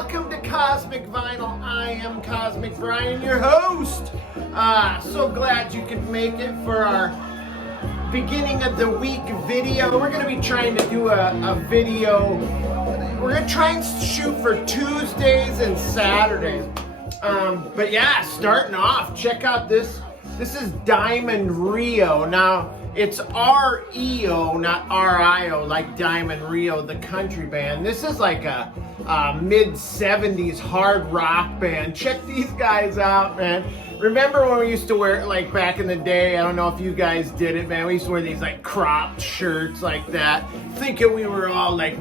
welcome to Cosmic Vinyl. I am Cosmic Brian, your host. So glad you could make it for our beginning of the week video. We're going to be trying to do a video. We're going to try and shoot for Tuesdays and Saturdays. But yeah, starting off, check out this. This is Diamond Rio. Now, it's R-E-O, not R-I-O, like Diamond Rio, the country band. This is like a mid-70s hard rock band. Check these guys out, man. Remember when we used to wear, like back in the day, I don't know if you guys did it, man. We used to wear these like cropped shirts like that, thinking we were all like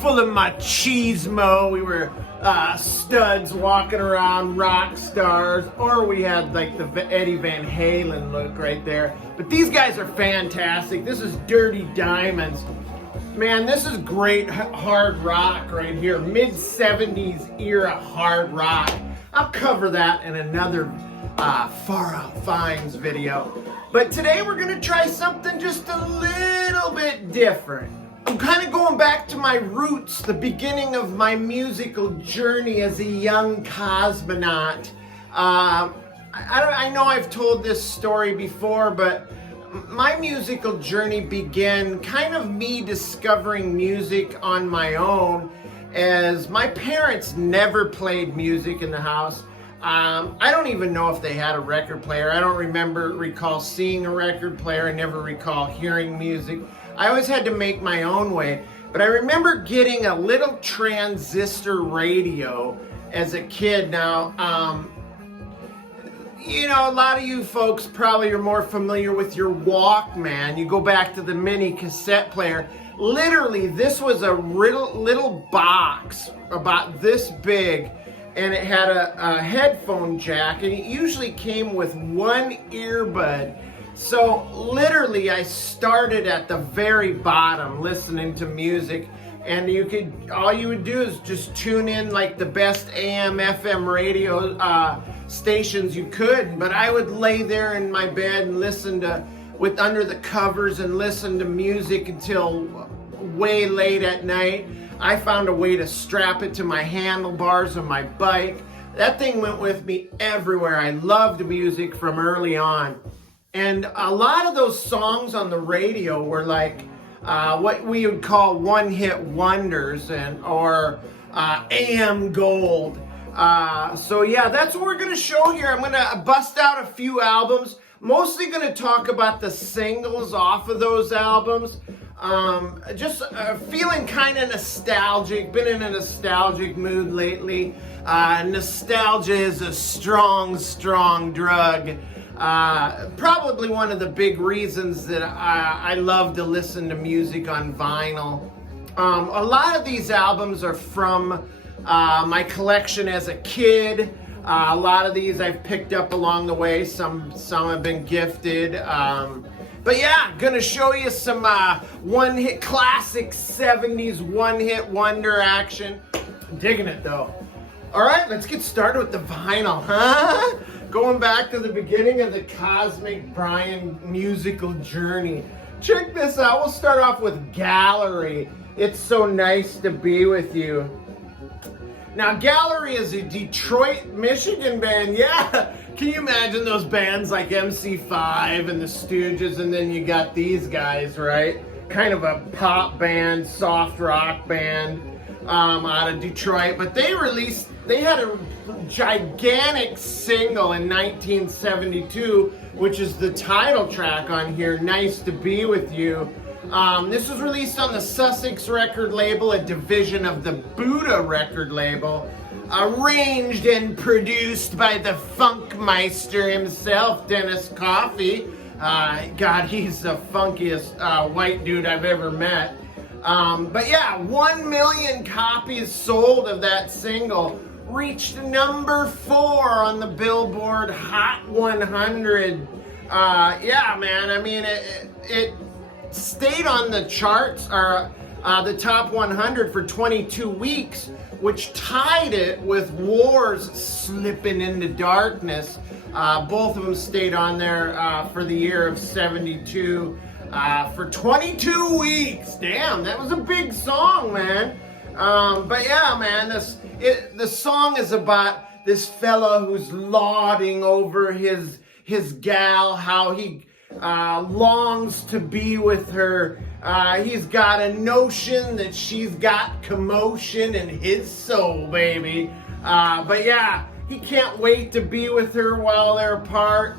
full of machismo. We were studs walking around, rock stars, or we had like the Eddie Van Halen look right there. But these guys are fantastic. This is Dirty Diamonds. Man, this is great hard rock right here. Mid-70s era hard rock. I'll cover that in another Far Out Finds video. But today we're gonna try something just a little bit different. I'm kind of going back to my roots, the beginning of my journey as a young cosmonaut. I know I've told this story before, but my musical journey began kind of me discovering music on my own, as my parents never played music in the house. I don't even know if they had a record player. I don't recall seeing a record player. I never recall hearing music. I always had to make my own way. But I remember getting a little transistor radio as a kid. Now, you know, a lot of you folks probably are more familiar with your Walkman. You go back to the mini cassette player. Literally, this was a little box about this big, and it had a headphone jack, and it usually came with one earbud. So literally, I started at the very bottom listening to music, and all you would do is just tune in like the best AM, FM radio stations you could. But I would lay there in my bed and listen to under the covers and listen to music until way late at night. I found a way to strap it to my handlebars of my bike. That thing went with me everywhere. I loved music from early on. And a lot of those songs on the radio were like what we would call one-hit wonders or AM gold. So yeah, that's what we're going to show here. I'm going to bust out a few albums. Mostly going to talk about the singles off of those albums. Just feeling kind of nostalgic. Been in a nostalgic mood lately. Nostalgia is a strong, strong drug. Probably one of the big reasons that I love to listen to music on vinyl. A lot of these albums are from my collection as a kid. A lot of these I've picked up along the way. Some have been gifted. But yeah, gonna show you some one-hit classic 70s one-hit wonder action. I'm digging it though. All right, let's get started with the vinyl, huh? Going back to the beginning of the Cosmic Brian musical journey. Check this out. We'll start off with Gallery. It's So Nice to Be With You. Now, Gallery is a Detroit, Michigan band. Yeah, can you imagine those bands like MC5 and the Stooges, and then you got these guys, right? Kind of a pop band, soft rock band out of Detroit. But they had a gigantic single in 1972, which is the title track on here, Nice to Be With You. This was released on the Sussex record label, a division of the Buddha record label, arranged and produced by the Funkmeister himself, Dennis Coffey. God, he's the funkiest white dude I've ever met. But yeah, 1 million copies sold of that single, reached number 4 on the Billboard Hot 100. Yeah, man, I mean, it stayed on the charts, or the top 100 for 22 weeks, which tied it with War's Slipping Into Darkness. Both of them stayed on there for the year of 72 for 22 weeks. Damn, that was a big song, man. But yeah, man, the song is about this fella who's lauding over his gal, how he longs to be with her. He's got a notion that she's got commotion in his soul, baby. But yeah, he can't wait to be with her while they're apart.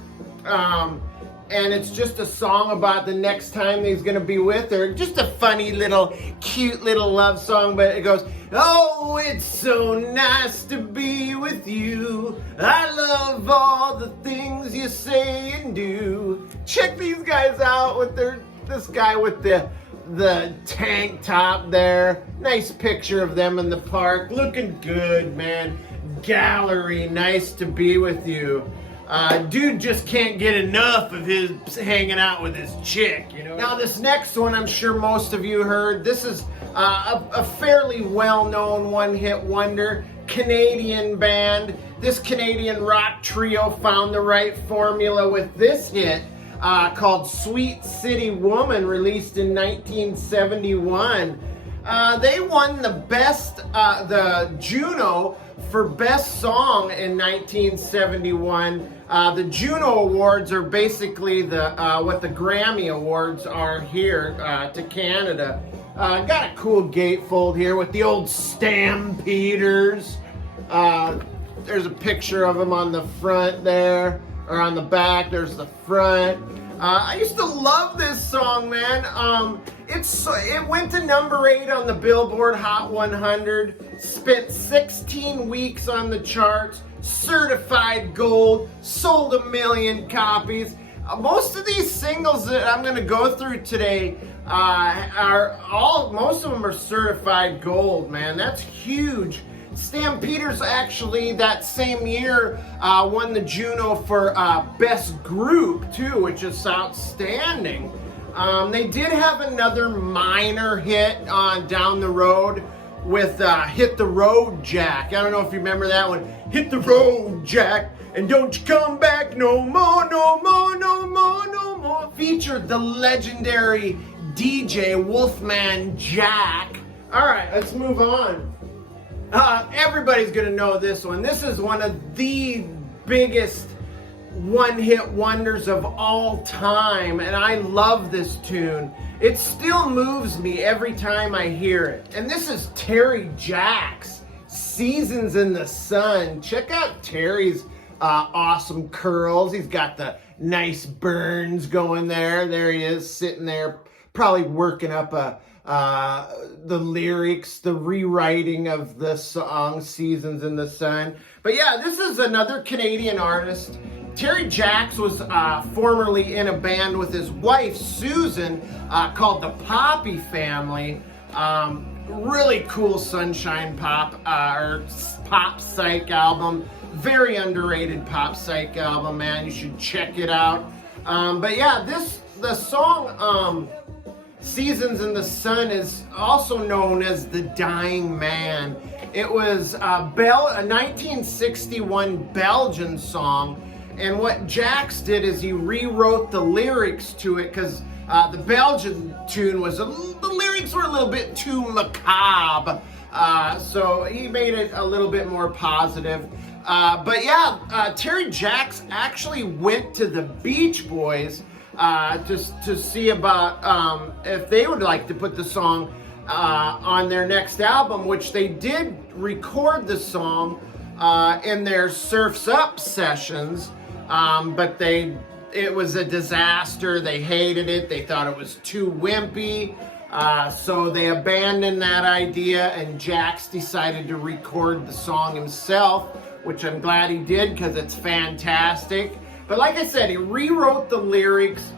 And it's just a song about the next time he's gonna be with her. Just a funny little, cute little love song, but it goes, oh, it's so nice to be with you. I love all the things you say and do. Check these guys out with this guy with the tank top there. Nice picture of them in the park. Looking good, man. Gallery, nice to be with you. Dude just can't get enough of his hanging out with his chick, you know. Now this next one, I'm sure most of you heard. This is a fairly well-known one-hit wonder, Canadian band. This Canadian rock trio found the right formula with this hit called Sweet City Woman, released in 1971. They won the Juno for Best Song in 1971. The Juno Awards are basically what the Grammy Awards are here to Canada. Got a cool gatefold here with the old Stampeders. There's a picture of them on the front there, or on the back. There's the front. I used to love this song, man. It went to number 8 on the Billboard Hot 100. Spent 16 weeks on the charts. Certified gold. Sold 1 million copies. Most of these singles that I'm going to go through today most of them are certified gold, man. That's huge. Stampeders actually that same year won the Juno for Best Group too, which is outstanding. They did have another minor hit down the road with Hit the Road Jack. I don't know if you remember that one. Hit the road, Jack, and don't you come back no more, no more, no more, no more. Featured the legendary DJ Wolfman Jack. All right, let's move on. Everybody's gonna know this one. This is one of the biggest one-hit wonders of all time, and I love this tune. It still moves me every time I hear it. And this is Terry Jacks, Seasons in the Sun. Check out Terry's awesome curls. He's got the nice burns going there. There he is, sitting there, probably working up the lyrics, the rewriting of the song Seasons in the Sun. But yeah, this is another Canadian artist. Terry Jacks was formerly in a band with his wife Susan called the Poppy Family. Really cool sunshine pop or pop psych album. Very underrated pop psych album, man. You should check it out. But yeah, the song Seasons in the Sun is also known as The Dying Man. It was a 1961 Belgian song, and what Jax did is he rewrote the lyrics to it because the Belgian tune was the lyrics were a little bit too macabre, so he made it a little bit more positive. But yeah, Terry Jacks actually went to the Beach Boys to see about if they would like to put the song on their next album, which they did record the song in their Surf's Up sessions, but it was a disaster. They hated it. They thought it was too wimpy, so they abandoned that idea, and Jax decided to record the song himself, which I'm glad he did because it's fantastic. But like I said, he rewrote the lyrics.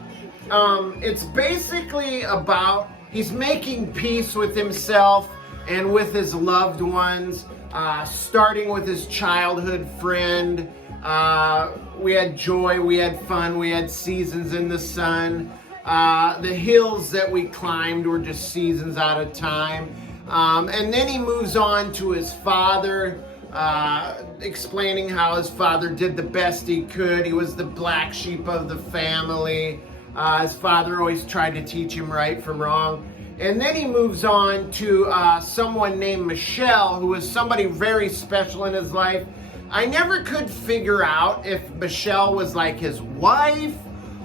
It's basically about he's making peace with himself and with his loved ones, starting with his childhood friend. We had joy, we had fun, we had seasons in the sun. The hills that we climbed were just seasons out of time. And then he moves on to his father, explaining how his father did the best he could. He was the black sheep of the family. His father always tried to teach him right from wrong. And then he moves on to someone named Michelle, who was somebody very special in his life. I never could figure out if Michelle was like his wife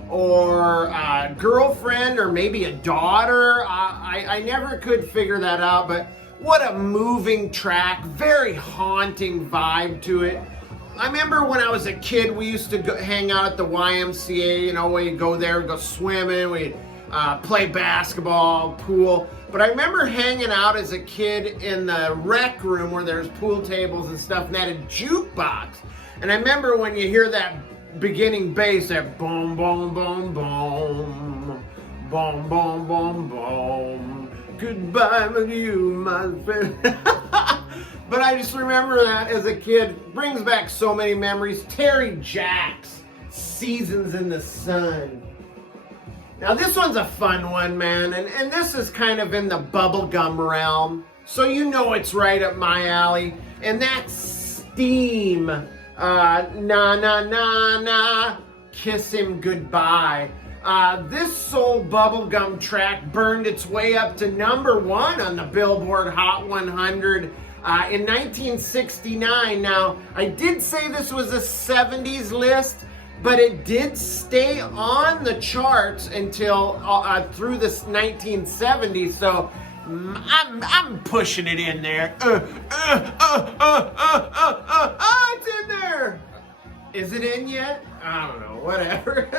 or a girlfriend or maybe a daughter. I never could figure that out, but what a moving track, very haunting vibe to it. I remember when I was a kid, we used to hang out at the YMCA, you know, we'd go there, go swimming, we'd play basketball, pool. But I remember hanging out as a kid in the rec room where there's pool tables and stuff, and they had a jukebox. And I remember when you hear that beginning bass, that boom, boom, boom, boom, boom, boom, boom, boom, goodbye with you, my friend. But I just remember that as a kid. Brings back so many memories. Terry Jacks, Seasons in the Sun. Now this one's a fun one, man, and this is kind of in the bubblegum realm, so you know it's right up my alley, and that's Steam. Na na na na, Kiss Him Goodbye. This soul bubblegum track burned its way up to #1 on the Billboard Hot 100 in 1969. Now, I did say this was a 70s list, but it did stay on the charts until through the 1970s. So I'm pushing it in there. It's in there. Is it in yet? I don't know. Whatever.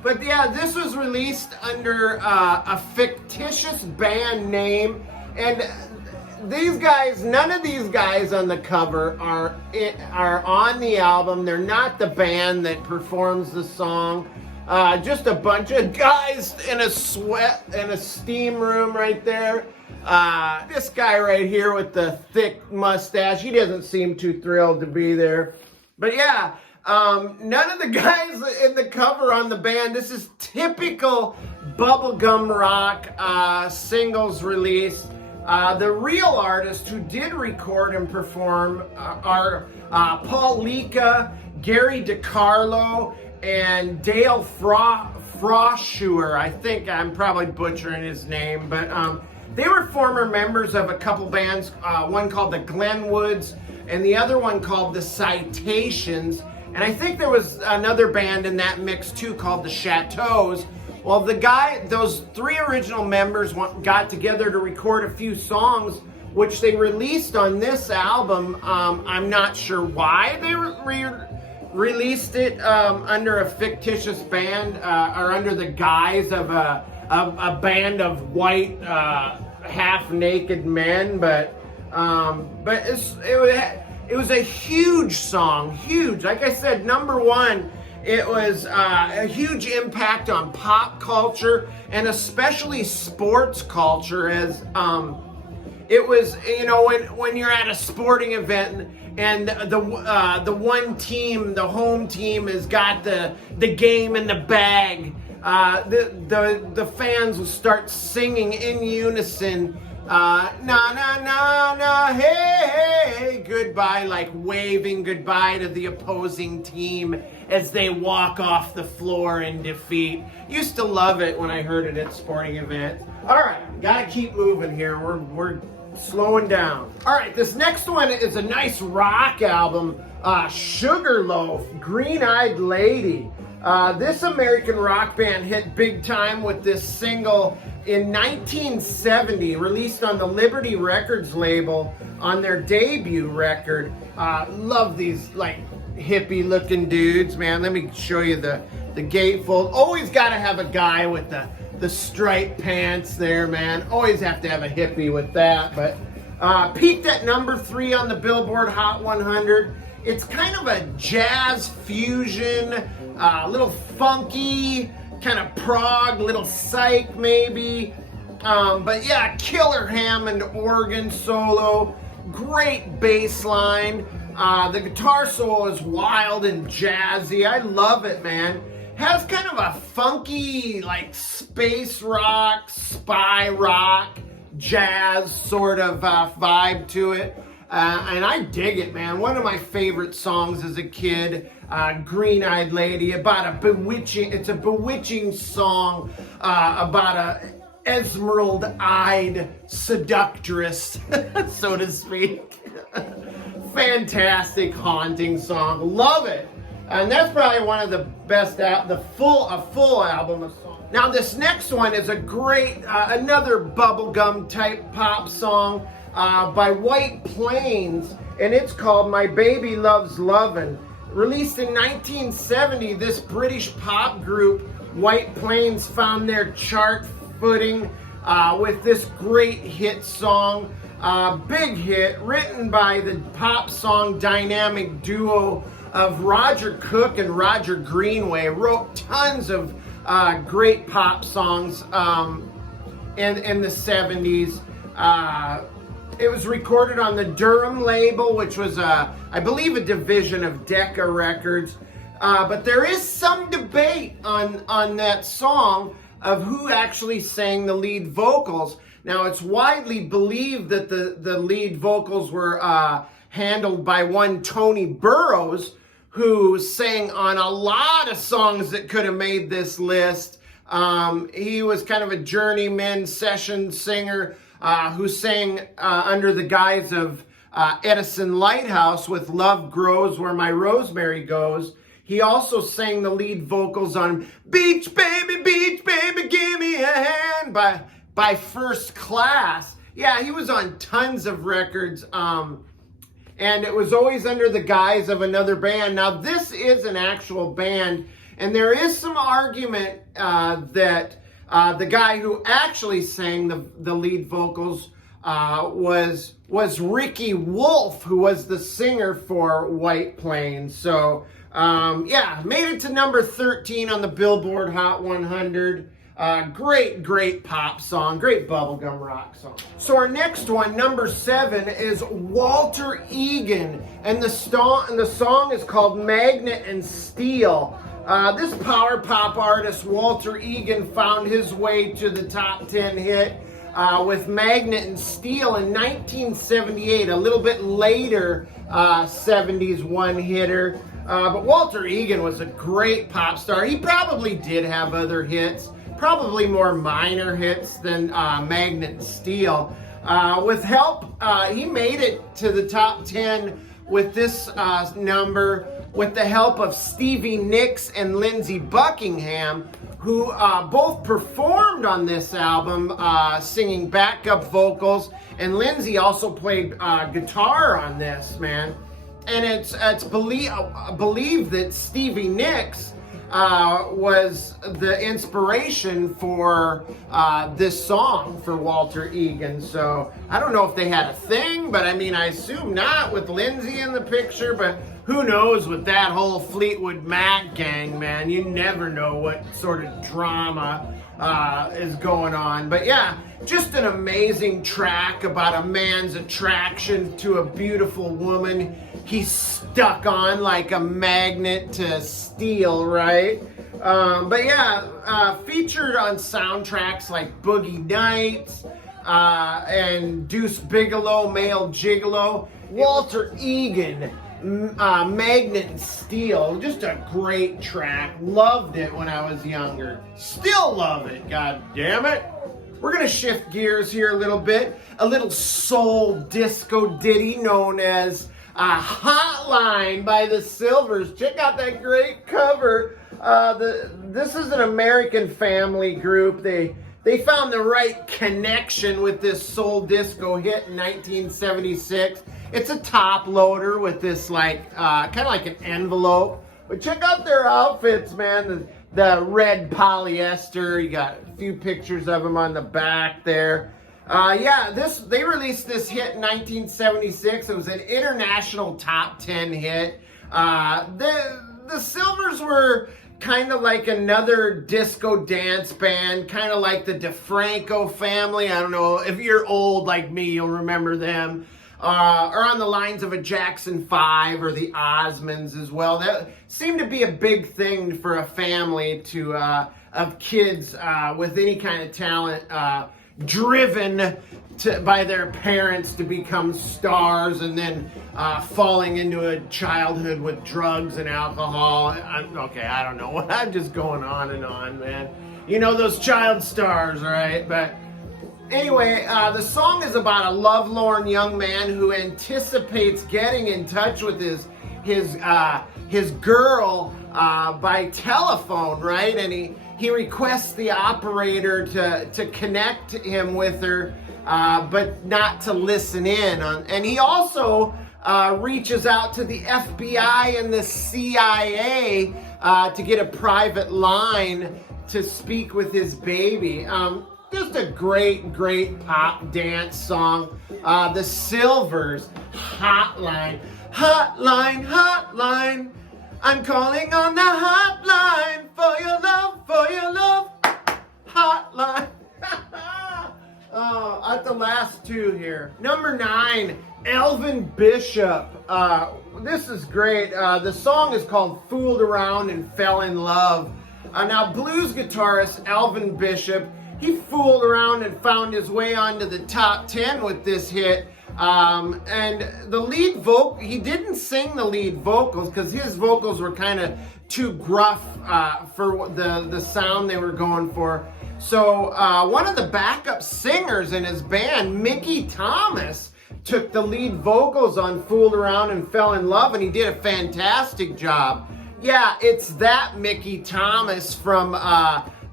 But yeah, this was released under a fictitious band name, and these guys, none of these guys on the cover are on the album. They're not the band that performs the song. Just a bunch of guys in a sweat in a steam room right there. This guy right here with the thick mustache, he doesn't seem too thrilled to be there. But yeah, none of the guys in the cover on the band. This is typical bubblegum rock singles release. The real artists who did record and perform are Paul Lika, Gary DiCarlo, and Dale Froschuer. I think I'm probably butchering his name, but they were former members of a couple bands, one called the Glenwoods and the other one called the Citations. And I think there was another band in that mix too called the Chateaus. Well, those three original members got together to record a few songs, which they released on this album. I'm not sure why they released it under a fictitious band or under the guise of a band of white half-naked men, but it was a huge song, huge. Like I said, #1. It was a huge impact on pop culture and especially sports culture, as it was, you know, when you're at a sporting event and the one team, the home team, has got the game in the bag, the fans will start singing in unison, na na na na, hey hey, goodbye, like waving goodbye to the opposing team as they walk off the floor in defeat. Used to love it when I heard it at sporting events. All right, gotta keep moving here. We're slowing down. All right, this next one is a nice rock album, Sugarloaf, Green-Eyed Lady. This American rock band hit big time with this single in 1970, released on the Liberty Records label on their debut record. Love these like hippie looking dudes, man. Let me show you the gatefold. Always got to have a guy with the striped pants there, man. Always have to have a hippie with that. But peaked at #3 on the Billboard Hot 100. It's kind of a jazz fusion, a little funky, kind of prog, little psych maybe. But yeah, killer Hammond organ solo, great bass line. The guitar solo is wild and jazzy. I love it, man. Has kind of a funky, like space rock, spy rock, jazz sort of vibe to it. And I dig it, man. One of my favorite songs as a kid, Green-Eyed Lady, about it's a bewitching song about emerald-eyed seductress, so to speak. Fantastic, haunting song. Love it. And that's probably one of the best, a full album of songs. Now this next one is a great, another bubblegum type pop song by White Plains, and it's called My Baby Loves Lovin'. Released in 1970, this British pop group, White Plains, found their chart footing with this great hit song. Big hit, written by the pop song dynamic duo of Roger Cook and Roger Greenway. Wrote tons of great pop songs in the 70s. It was recorded on the Durham label, which was, I believe, a division of Decca Records. But there is some debate on that song of who actually sang the lead vocals. Now, it's widely believed that the lead vocals were handled by one Tony Burrows, who sang on a lot of songs that could have made this list. He was kind of a journeyman session singer who sang under the guise of Edison Lighthouse with Love Grows Where My Rosemary Goes. He also sang the lead vocals on Beach Baby, Give Me a Hand by First Class. Yeah, he was on tons of records. And it was always under the guise of another band. Now, this is an actual band, and there is some argument that the guy who actually sang the lead vocals was Ricky Wolf, who was the singer for White Plains. So, yeah, made it to number 13 on the Billboard Hot 100. Great pop song, great bubblegum rock song. So our next one, number 7, is Walter Egan, and the song is called Magnet and Steel. This power pop artist, Walter Egan, found his way to the top 10 hit with Magnet and Steel in 1978, a little bit later 70s one-hitter. But Walter Egan was a great pop star. He probably did have other hits, probably more minor hits than Magnet and Steel. With help, he made it to the top 10 with this number with the help of Stevie Nicks and Lindsey Buckingham, who both performed on this album, singing backup vocals, and Lindsey also played guitar on this, man. And it's believed that Stevie Nicks was the inspiration for this song for Walter Egan. So I don't know if they had a thing, but I mean, I assume not with Lindsey in the picture, but who knows with that whole Fleetwood Mac gang, man. You never know what sort of drama is going on. But yeah, just an amazing track about a man's attraction to a beautiful woman he's stuck on like a magnet to steel, right? But yeah, featured on soundtracks like Boogie Nights and Deuce Bigalow, Male Gigolo. Walter Egan, Magnet and Steel, just a great track. Loved it when I was younger. Still love it, god damn it. We're gonna shift gears here a little bit. A little soul disco ditty known as Hotline by the Sylvers. Check out that great cover. This is an American family group. They found the right connection with this soul disco hit in 1976. It's a top loader with this like kind of like an envelope. But check out their outfits, man. The red polyester. You got a few pictures of them on the back there. Yeah, they released this hit in 1976. It was an international top 10 hit. The Sylvers were kind of like another disco dance band, kind of like the DeFranco family. I don't know if you're old like me, you'll remember them. Or on the lines of a Jackson 5 or the Osmonds as well. That seemed to be a big thing for a family to of kids with any kind of talent, driven by their parents to become stars, and then falling into a childhood with drugs and alcohol. Okay, I don't know. I'm just going on and on, man. You know those child stars, right? But Anyway, the song is about a lovelorn young man who anticipates getting in touch with his girl by telephone, right? And he requests the operator to connect him with her, but not to listen in. And he also reaches out to the FBI and the CIA to get a private line to speak with his baby. Just a great, great pop dance song. The SYLVERS, Hotline. Hotline, hotline. I'm calling on the hotline for your love, hotline. Oh, at the last two here. Number 9, Elvin Bishop. This is great. The song is called Fooled Around and Fell in Love. Now, blues guitarist Elvin Bishop, he fooled around and found his way onto the top 10 with this hit. And the lead vocal, he didn't sing the lead vocals because his vocals were kind of too gruff for the sound they were going for. So one of the backup singers in his band, Mickey Thomas, took the lead vocals on Fooled Around and Fell in Love, and he did a fantastic job. Yeah, it's that Mickey Thomas from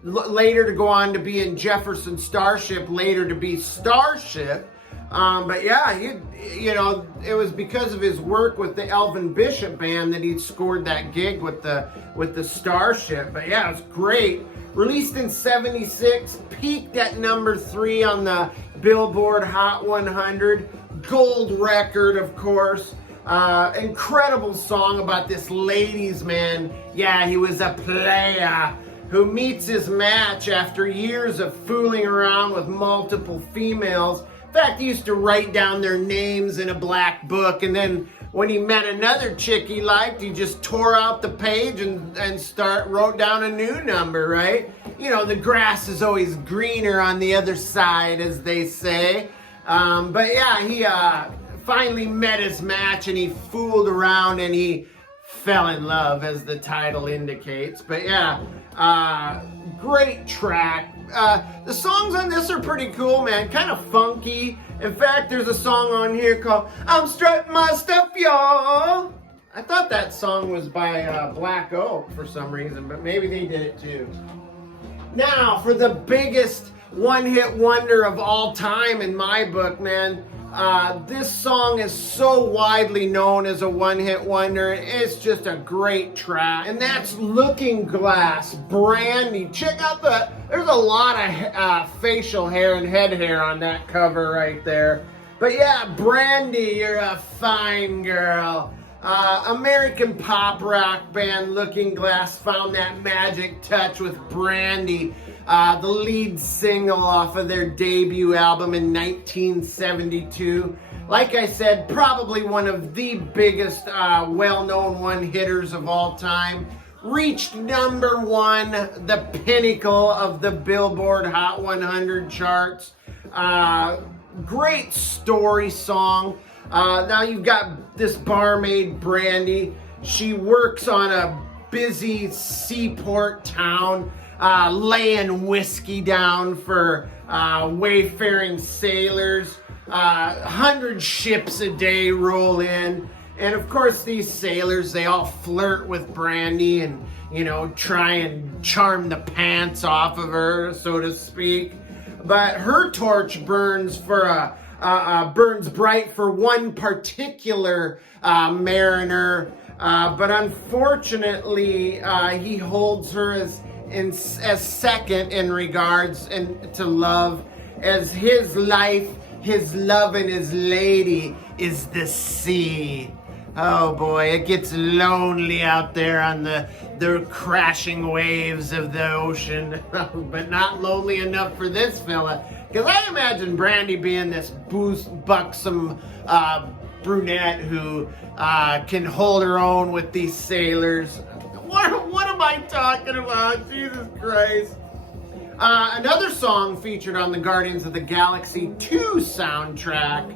later to go on to be in Jefferson Starship, later to be Starship. But yeah, you know, it was because of his work with the Elvin Bishop band that he scored that gig with the Starship. But yeah, it was great. Released in '76, peaked at number 3 on the Billboard Hot 100, gold record, of course. Incredible song about this ladies' man. Yeah, he was a player who meets his match after years of fooling around with multiple females. In fact, he used to write down their names in a black book, and then when he met another chick he liked, he just tore out the page and wrote down a new number, right? You know, the grass is always greener on the other side, as they say. But yeah, he finally met his match, and he fooled around and he fell in love, as the title indicates. But yeah, great track. The songs on this are pretty cool, man. Kind of funky. In fact, there's a song on here called I'm Strutting My Stuff, Y'all. I thought that song was by Black Oak for some reason, but maybe they did it too. Now, for the biggest one-hit wonder of all time in my book, man. This song is so widely known as a one-hit wonder. It's just a great track. And that's Looking Glass, Brandy. Check out there's a lot of facial hair and head hair on that cover right there. But yeah, Brandy, you're a fine girl. American pop rock band Looking Glass found that magic touch with Brandy, the lead single off of their debut album in 1972. Like I said, probably one of the biggest well-known one-hitters of all time. Reached number 1, the pinnacle of the Billboard Hot 100 charts. Great story song. Now you've got this barmaid, Brandy. She works on a busy seaport town, laying whiskey down for wayfaring sailors. 100 ships a day roll in. And of course, these sailors, they all flirt with Brandy and, you know, try and charm the pants off of her, so to speak. But her torch burns burns bright for one particular mariner, but unfortunately he holds her as second in regards to love, as his life, his love, and his lady is the sea. Oh boy, it gets lonely out there on the crashing waves of the ocean, but not lonely enough for this fella. Because I imagine Brandy being this buxom brunette who can hold her own with these sailors. What am I talking about? Jesus Christ. Another song featured on the Guardians of the Galaxy 2 soundtrack.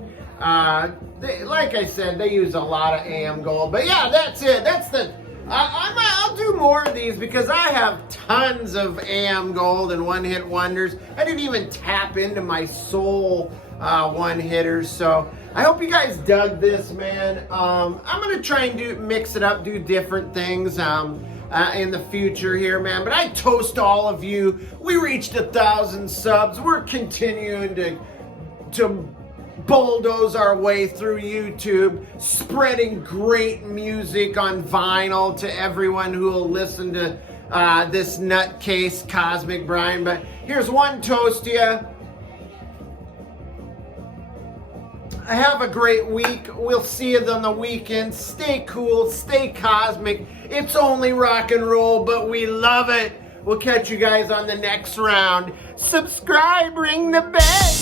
Like I said, they use a lot of AM Gold. But yeah, that's it. That's the I'll do more of these because I have tons of AM Gold and one-hit wonders. I didn't even tap into my soul one-hitters, so I hope you guys dug this, man. I'm gonna try and mix it up, do different things in the future here, man. But I toast all of you. We reached 1,000 subs. We're continuing to bulldoze our way through YouTube, spreading great music on vinyl to everyone who will listen to this nutcase Cosmic Brian. But here's one toast to you. Have a great week. We'll see you on the weekend. Stay cool, stay cosmic. It's only rock and roll, but we love it. We'll catch you guys on the next round. Subscribe, ring the bell.